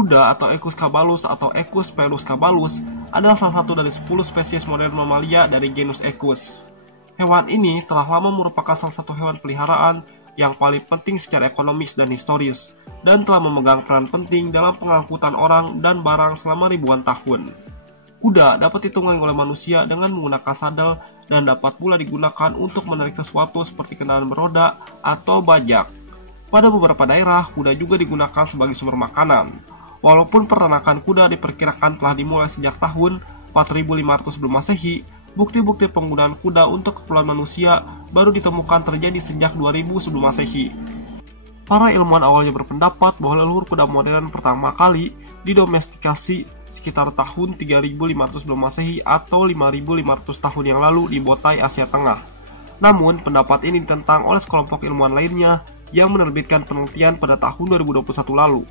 Kuda atau Equus caballus atau Equus Perus caballus adalah salah satu dari 10 spesies modern mamalia dari genus Equus. Hewan ini telah lama merupakan salah satu hewan peliharaan yang paling penting secara ekonomis dan historis, dan telah memegang peran penting dalam pengangkutan orang dan barang selama ribuan tahun. Kuda dapat ditunggangi oleh manusia dengan menggunakan sadel dan dapat pula digunakan untuk menarik sesuatu seperti kendaraan beroda atau bajak. Pada beberapa daerah, kuda juga digunakan sebagai sumber makanan. Walaupun peranakan kuda diperkirakan telah dimulai sejak tahun 4500 sebelum Masehi, bukti-bukti penggunaan kuda untuk keperluan manusia baru ditemukan terjadi sejak 2000 sebelum Masehi. Para ilmuwan awalnya berpendapat bahwa leluhur kuda modern pertama kali didomestikasi sekitar tahun 3500 sebelum Masehi atau 5500 tahun yang lalu di Botai, Asia Tengah. Namun, pendapat ini ditentang oleh sekelompok ilmuwan lainnya yang menerbitkan penelitian pada tahun 2021 lalu.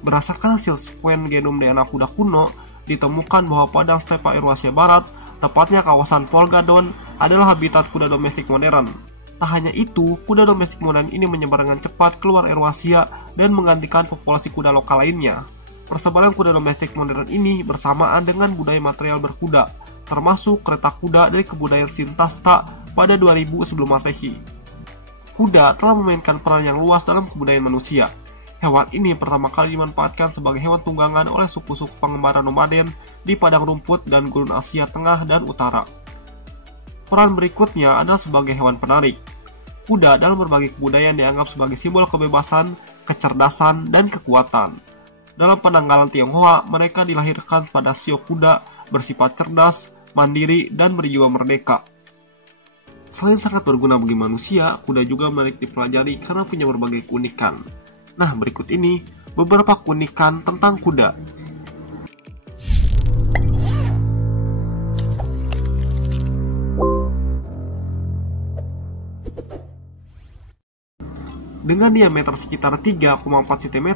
Berdasarkan hasil sekuen genom DNA kuda kuno, ditemukan bahwa padang stepa Eurasia Barat, tepatnya kawasan Polgadon, adalah habitat kuda domestik modern. Tak hanya itu, kuda domestik modern ini menyebar dengan cepat keluar Eurasia dan menggantikan populasi kuda lokal lainnya. Persebaran kuda domestik modern ini bersamaan dengan budaya material berkuda, termasuk kereta kuda dari kebudayaan Sintasta pada 2000 sebelum Masehi. Kuda telah memainkan peran yang luas dalam kebudayaan manusia. Hewan ini pertama kali dimanfaatkan sebagai hewan tunggangan oleh suku-suku pengembara nomaden di padang rumput dan gurun Asia Tengah dan Utara. Peran berikutnya adalah sebagai hewan penarik. Kuda dalam berbagai kebudayaan dianggap sebagai simbol kebebasan, kecerdasan, dan kekuatan. Dalam penanggalan Tionghoa, mereka dilahirkan pada sio kuda, bersifat cerdas, mandiri, dan berjiwa merdeka. Selain sangat berguna bagi manusia, kuda juga menarik dipelajari karena punya berbagai keunikan. Nah, berikut ini beberapa keunikan tentang kuda. Dengan diameter sekitar 3,4 cm,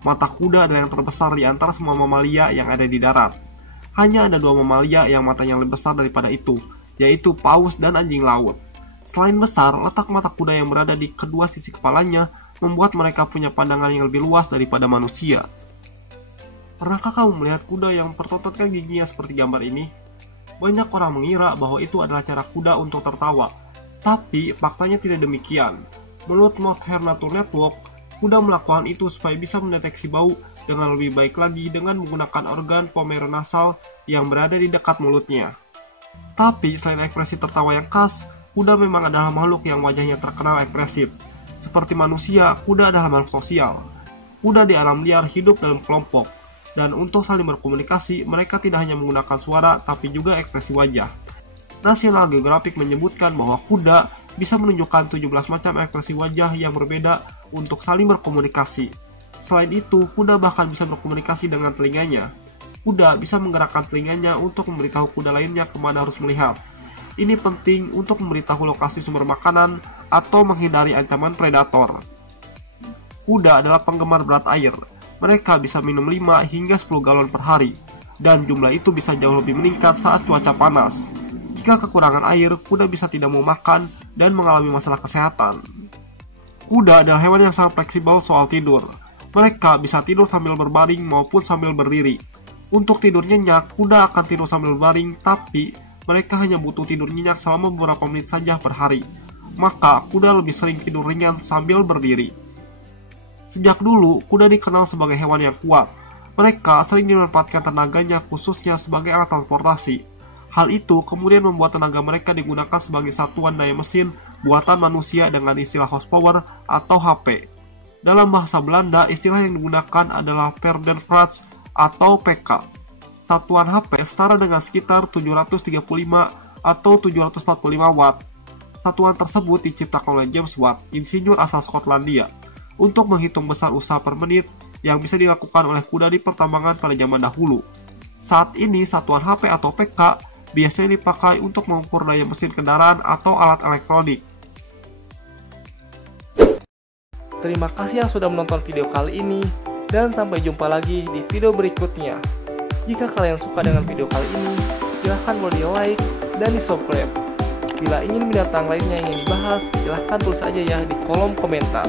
mata kuda adalah yang terbesar di antara semua mamalia yang ada di darat. Hanya ada 2 mamalia yang matanya lebih besar daripada itu, yaitu paus dan anjing laut. Selain besar, letak mata kuda yang berada di kedua sisi kepalanya membuat mereka punya pandangan yang lebih luas daripada manusia. Pernahkah kamu melihat kuda yang pertototkan giginya seperti gambar ini? Banyak orang mengira bahwa itu adalah cara kuda untuk tertawa, tapi faktanya tidak demikian. Menurut North Hair Nature Network, kuda melakukan itu supaya bisa mendeteksi bau dengan lebih baik lagi dengan menggunakan organ pomeronasal yang berada di dekat mulutnya. Tapi selain ekspresi tertawa yang khas, kuda memang adalah makhluk yang wajahnya terkenal ekspresif. Seperti manusia, kuda adalah makhluk sosial. Kuda di alam liar hidup dalam kelompok, dan untuk saling berkomunikasi, mereka tidak hanya menggunakan suara, tapi juga ekspresi wajah. National Geographic menyebutkan bahwa kuda bisa menunjukkan 17 macam ekspresi wajah yang berbeda untuk saling berkomunikasi. Selain itu, kuda bahkan bisa berkomunikasi dengan telinganya. Kuda bisa menggerakkan telinganya untuk memberitahu kuda lainnya kemana harus melihat. Ini penting untuk memberitahu lokasi sumber makanan atau menghindari ancaman predator. Kuda adalah penggemar berat air. Mereka bisa minum 5 hingga 10 galon per hari, dan jumlah itu bisa jauh lebih meningkat saat cuaca panas. Jika kekurangan air, kuda bisa tidak mau makan dan mengalami masalah kesehatan. Kuda adalah hewan yang sangat fleksibel soal tidur. Mereka bisa tidur sambil berbaring maupun sambil berdiri. Untuk tidur nyenyak, kuda akan tidur sambil berbaring, tapi mereka hanya butuh tidur nyenyak selama beberapa menit saja per hari. Maka, kuda lebih sering tidur ringan sambil berdiri. Sejak dulu, kuda dikenal sebagai hewan yang kuat. Mereka sering dimanfaatkan tenaganya khususnya sebagai alat transportasi. Hal itu kemudian membuat tenaga mereka digunakan sebagai satuan daya mesin buatan manusia dengan istilah horsepower atau HP. Dalam bahasa Belanda, istilah yang digunakan adalah Paardenkracht atau PK. Satuan HP setara dengan sekitar 735 atau 745 watt. Satuan tersebut diciptakan oleh James Watt, insinyur asal Skotlandia, untuk menghitung besar usaha per menit yang bisa dilakukan oleh kuda di pertambangan pada zaman dahulu. Saat ini, satuan HP atau PK biasanya dipakai untuk mengukur daya mesin kendaraan atau alat elektronik. Terima kasih yang sudah menonton video kali ini, dan sampai jumpa lagi di video berikutnya. Jika kalian suka dengan video kali ini, silahkan boleh di like dan di subscribe. Bila ingin binatang lainnya yang dibahas, silahkan tulis aja ya di kolom komentar.